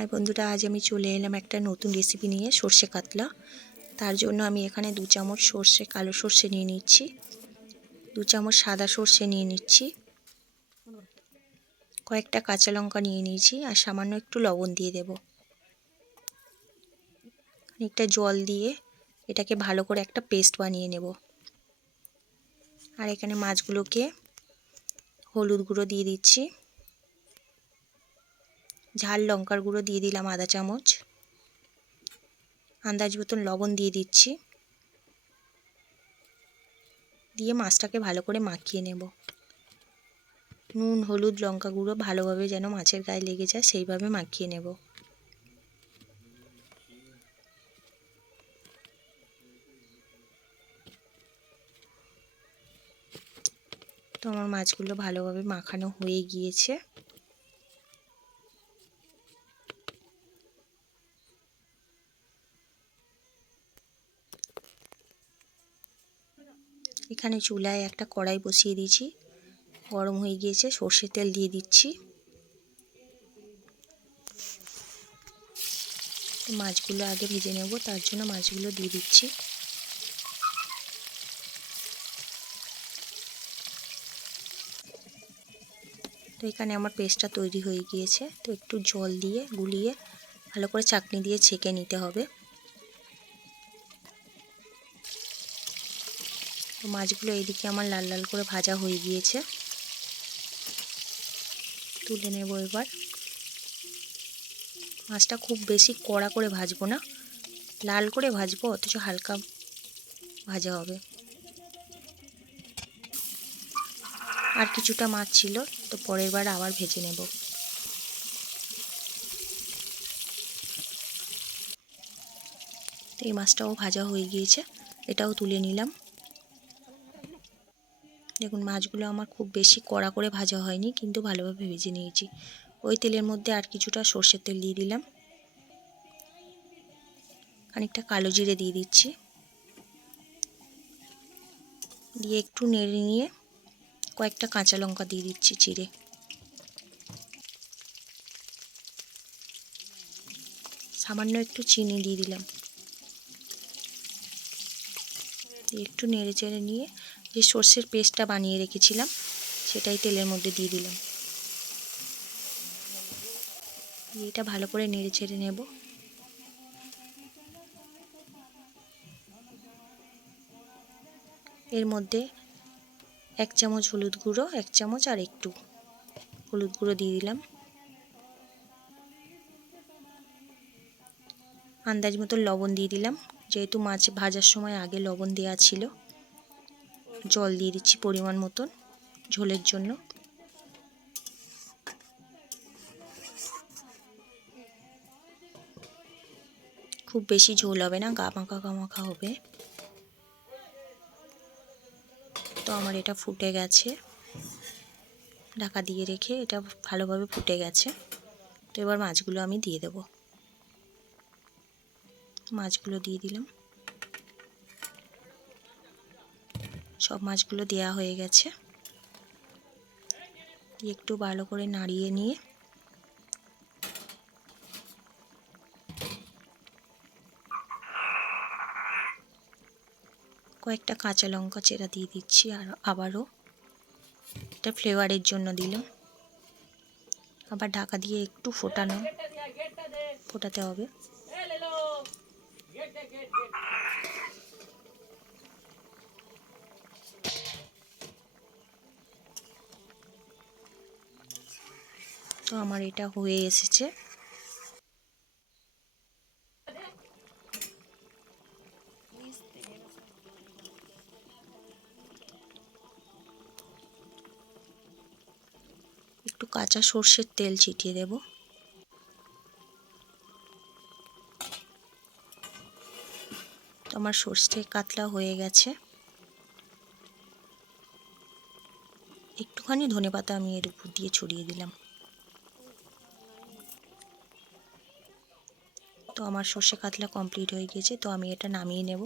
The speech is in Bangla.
হাই বন্ধুরা, আজ আমি চলে এলাম একটা নতুন রেসিপি নিয়ে, সর্ষে কাতলা। তার জন্য আমি এখানে 2 চামচ সর্ষে, কালো সর্ষে নিয়ে নিচ্ছি, 2 চামচ সাদা সর্ষে নিয়ে নিচ্ছি, কয়েকটা কাঁচা লঙ্কা নিয়ে নিয়েছি আর সামান্য একটু লবণ দিয়ে দেব। খানিকটা জল দিয়ে এটাকে ভালো করে একটা পেস্ট বানিয়ে নেব। আর এখানে মাছগুলোকে হলুদ গুঁড়ো দিয়ে দিচ্ছি, ঝাল লঙ্কার গুঁড়ো দিয়ে দিলাম আধা চামচ, আন্দাজ মতন লবণ দিয়ে দিচ্ছি, দিয়ে মাছটাকে ভালো করে মাখিয়ে নেব। নুন, হলুদ, লঙ্কা গুঁড়ো ভালোভাবে যেন মাছের গায়ে লেগে যায় সেইভাবে মাখিয়ে নেব। তো আমার মাছগুলো ভালোভাবে মাখানো হয়ে গিয়েছে। এখানে চুলায় একটা কড়াই বসিয়ে দিয়েছি, গরম হয়ে গিয়েছে, সর্ষের তেল দিয়ে দিচ্ছি। মাছগুলো আগে ভেজে নেব, তার জন্য মাছগুলো দিয়ে দিচ্ছি। তো এখানে আমার পেস্টটা তৈরি হয়ে গিয়েছে, তো একটু জল দিয়ে গুলিয়ে ভালো করে চাকনি দিয়ে ছেঁকে নিতে হবে। তো মাছগুলো এইদিকে আমার লাল লাল করে ভাজা হয়ে গিয়েছে, তুলে নেব এবার। মাছটা খুব বেশি কড়া করে ভাজবো না, লাল করে ভাজবো, অথচ হালকা ভাজা হবে। আর কিছুটা মাছ ছিল, তো পরের বার আবার ভেজে নেব। তো এই মাছটাও ভাজা হয়ে গিয়েছে, এটাও তুলে নিলাম। দেখুন মাছগুলো আমার খুব বেশি কড়া করে ভাজা হয়নি, কিন্তু ভালোভাবে ভেজে নিয়েছি। ওই তেলের মধ্যে আর কিছুটা সর্ষের তেল দিয়ে দিলাম, খানিকটা কালো জিরে দিয়ে দিচ্ছি, দিয়ে একটু নেড়ে নিয়ে কয়েকটা কাঁচা লঙ্কা দিয়ে দিচ্ছি চিড়ে। সামান্য একটু চিনি দিয়ে দিলাম, দিয়ে একটু নেড়ে চেড়ে নিয়ে যে সর্ষের পেস্টটা বানিয়ে রেখেছিলাম সেটাই তেলের মধ্যে দিয়ে দিলাম। এটা ভালো করে নেড়ে চেড়ে নেব। এর মধ্যে 1 চামচ হলুদ গুঁড়ো, 1 চামচ আর একটু হলুদ গুঁড়ো দিয়ে দিলাম, আন্দাজ মতো লবণ দিয়ে দিলাম। যেহেতু মাছ ভাজার সময় আগে লবণ দেওয়া ছিল, জল দিয়ে দিচ্ছি পরিমাণ মতন ঝোলের জন্য। খুব বেশি ঝোল হবে না, গা মাখা হবে। তো আমার এটা ফুটে গেছে, ঢাকা দিয়ে রেখে এটা ভালোভাবে ফুটে গেছে। তো এবার মাছগুলো আমি দিয়ে দেব। মাছগুলো দিয়ে দিলাম, সব মাছগুলো দেওয়া হয়ে গেছে। একটু ভালো করে নাড়িয়ে নিয়ে কয়েকটা কাঁচা লঙ্কা চেরা দিয়ে দিচ্ছি, আর আবারও এটা ফ্লেভারের জন্য দিলাম। আবার ঢাকা দিয়ে একটু ফোটাতে হবে। তো আমার এটা হয়ে এসেছে। একটু কাঁচা সর্ষের তেল ছিটিয়ে দেব। তো আমার সর্ষে কাতলা হয়ে গেছে। একটুখানি ধনেপাতা আমি এর উপর দিয়ে ছড়িয়ে দিলাম। তো আমার সর্ষে কাতলা কমপ্লিট হয়ে গেছে, তো আমি এটা নামিয়ে নেব।